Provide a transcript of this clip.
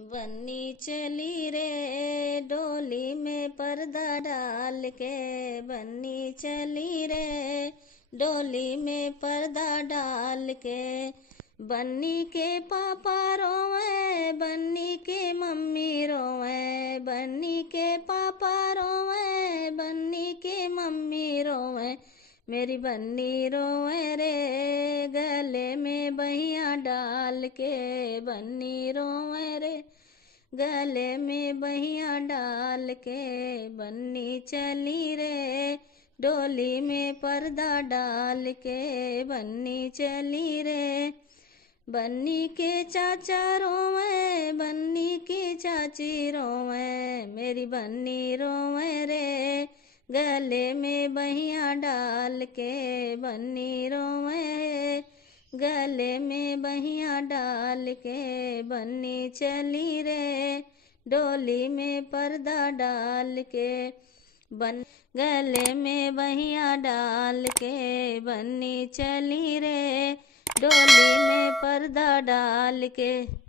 बन्नी चली रे डोली में पर्दा डाल के, बन्नी चली रे डोली में पर्दा डाल के। बन्नी के पापा रोवे, बन्नी के मम्मी रोवे, बन्नी के पापा रोवे, बन्नी के मम्मी रोवे। मेरी बन्नी रोवे रे गले में बहिया डाल के, बन्नी रोवे रे गले में बहिया डाल के। बन्नी चली रे डोली में पर्दा डाल के, बन्नी चली रे। बन्नी के चाचा रोवे, बन्नी की चाची रोवे, मेरी बन्नी रोवे रे गले में बहिया डाल के। बन्नी रोवे गले में बहिया डाल के, बन्नी चली रे डोली में पर्दा डाल के। गले में बहिया डाल के, बन्नी चली रे डोली में पर्दा डाल के।